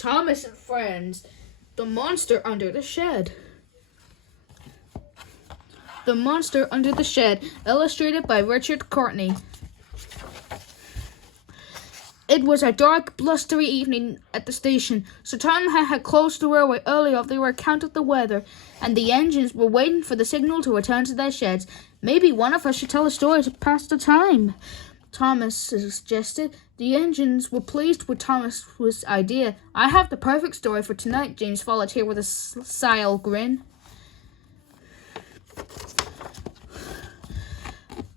Thomas and Friends, The Monster Under the Shed. The Monster Under the Shed, illustrated by Richard Courtney. It was a dark, blustery evening at the station, so Tom had closed the railway early off the account of the weather, and the engines were waiting for the signal to return to their sheds. Maybe one of us should tell a story to pass the time, Thomas suggested. The engines were pleased with Thomas's idea. I have the perfect story for tonight, James volunteered with a sly grin.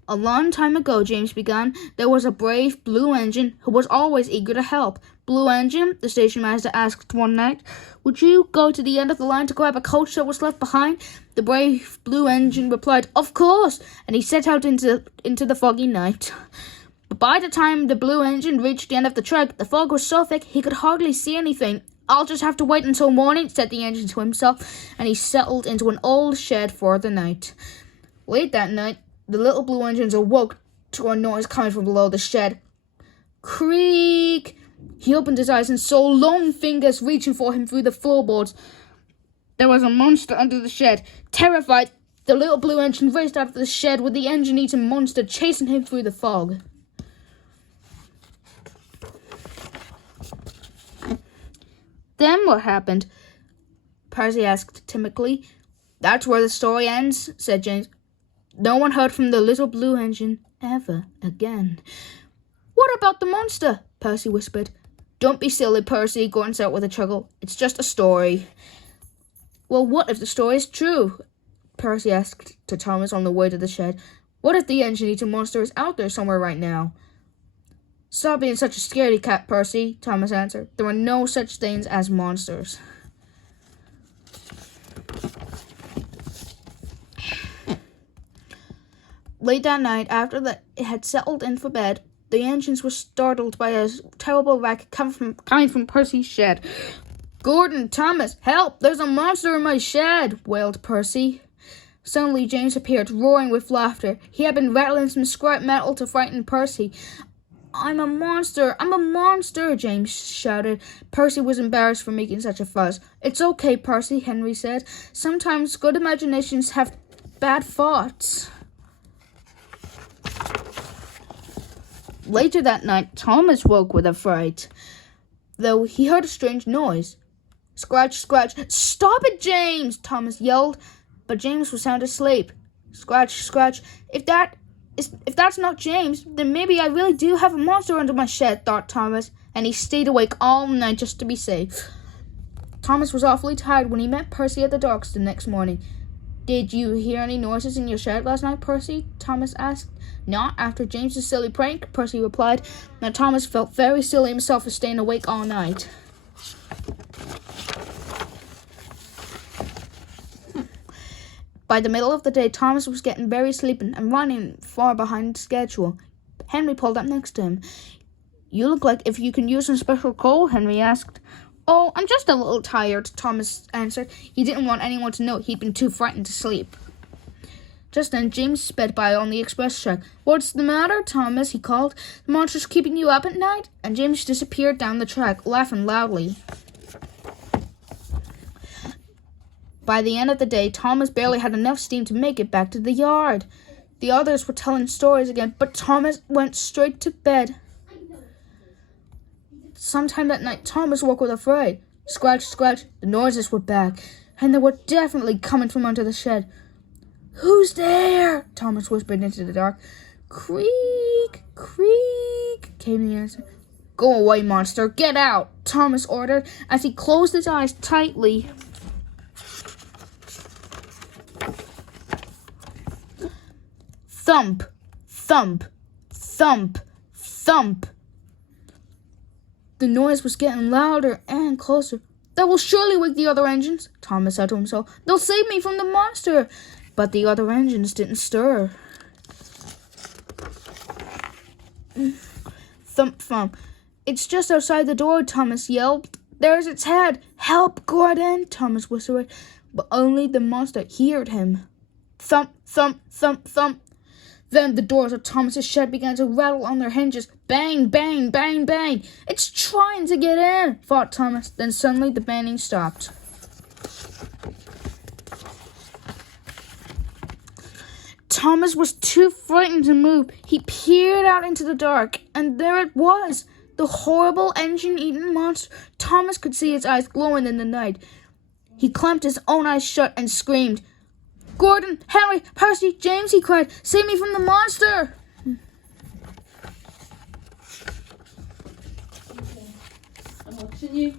A long time ago, James began, there was a brave Blue Engine who was always eager to help. Blue Engine, the station master asked one night, would you go to the end of the line to grab a coach that was left behind? The brave Blue Engine replied, of course, and he set out into the foggy night. But by the time the Blue Engine reached the end of the track, the fog was so thick he could hardly see anything. I'll just have to wait until morning, said the engine to himself, and he settled into an old shed for the night. Late that night, the little Blue Engines awoke to a noise coming from below the shed. Creak! He opened his eyes and saw long fingers reaching for him through the floorboards. There was a monster under the shed. Terrified, the little Blue Engine raced out of the shed with the engine-eating monster chasing him through the fog. Then what happened? Percy asked timidly. That's where the story ends, said James. No one heard from the little Blue Engine ever again. What about the monster? Percy whispered. Don't be silly, Percy, Gordon said with a chuckle. It's just a story. Well, what if the story is true? Percy asked to Thomas on the way to the shed. What if the engine-eating monster is out there somewhere right now? Stop being such a scaredy cat, Percy, Thomas answered. There are no such things as monsters. Late that night, after it had settled in for bed, the engines were startled by a terrible racket coming from Percy's shed. Gordon, Thomas, help! There's a monster in my shed, wailed Percy. Suddenly, James appeared, roaring with laughter. He had been rattling some scrap metal to frighten Percy. I'm a monster, James shouted. Percy was embarrassed for making such a fuss. It's okay, Percy, Henry said. Sometimes good imaginations have bad thoughts. Later that night, Thomas woke with a fright, though he heard a strange noise. Scratch, scratch. Stop it, James! Thomas yelled, but James was sound asleep. Scratch, scratch. If that's not James, then maybe I really do have a monster under my shed, thought Thomas, and he stayed awake all night just to be safe. Thomas was awfully tired when he met Percy at the docks the next morning. Did you hear any noises in your shed last night, Percy? Thomas asked. Not after James's silly prank, Percy replied. Now Thomas felt very silly himself for staying awake all night. By the middle of the day, Thomas was getting very sleepy and running far behind schedule. Henry pulled up next to him. You look like if you can use some special coal, Henry asked. Oh, I'm just a little tired, Thomas answered. He didn't want anyone to know he'd been too frightened to sleep. Just then, James sped by on the express track. What's the matter, Thomas? He called. The monster's keeping you up at night? And James disappeared down the track, laughing loudly. By the end of the day, Thomas barely had enough steam to make it back to the yard. The others were telling stories again, but Thomas went straight to bed. Sometime that night, Thomas woke with a fright. Scratch, scratch, the noises were back, and they were definitely coming from under the shed. Who's there? Thomas whispered into the dark. Creak, creak, came the answer. Go away, monster, get out, Thomas ordered as he closed his eyes tightly. Thump, thump, thump, thump. The noise was getting louder and closer. That will surely wake the other engines, Thomas said to himself. They'll save me from the monster. But the other engines didn't stir. Thump, thump. It's just outside the door, Thomas yelled. There's its head. Help, Gordon, Thomas whispered. But only the monster heard him. Thump, thump, thump, thump. Then the doors of Thomas's shed began to rattle on their hinges. Bang, bang, bang, bang. It's trying to get in, thought Thomas. Then suddenly the banging stopped. Thomas was too frightened to move. He peered out into the dark, and there it was, the horrible engine-eating monster. Thomas could see its eyes glowing in the night. He clamped his own eyes shut and screamed. "Gordon, Henry, Percy, James," he cried. "Save me from the monster!" I'm watching you.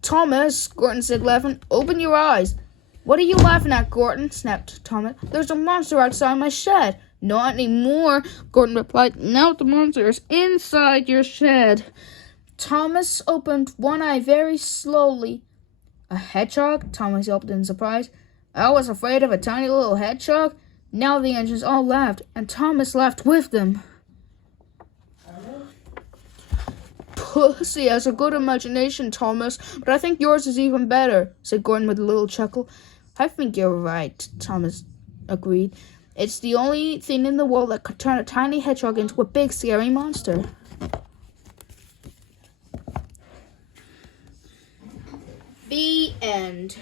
"Thomas," Gordon said, laughing, "open your eyes." "What are you laughing at, Gordon?" snapped Thomas. "There's a monster outside my shed." "Not anymore," Gordon replied. "Now the monster is inside your shed." Thomas opened one eye very slowly. "A hedgehog?" Thomas yelped in surprise. "I was afraid of a tiny little hedgehog." Now the engines all laughed, and Thomas laughed with them. "Pussy has a good imagination, Thomas, but I think yours is even better," said Gordon with a little chuckle. "I think you're right," Thomas agreed. "It's the only thing in the world that could turn a tiny hedgehog into a big, scary monster." The end.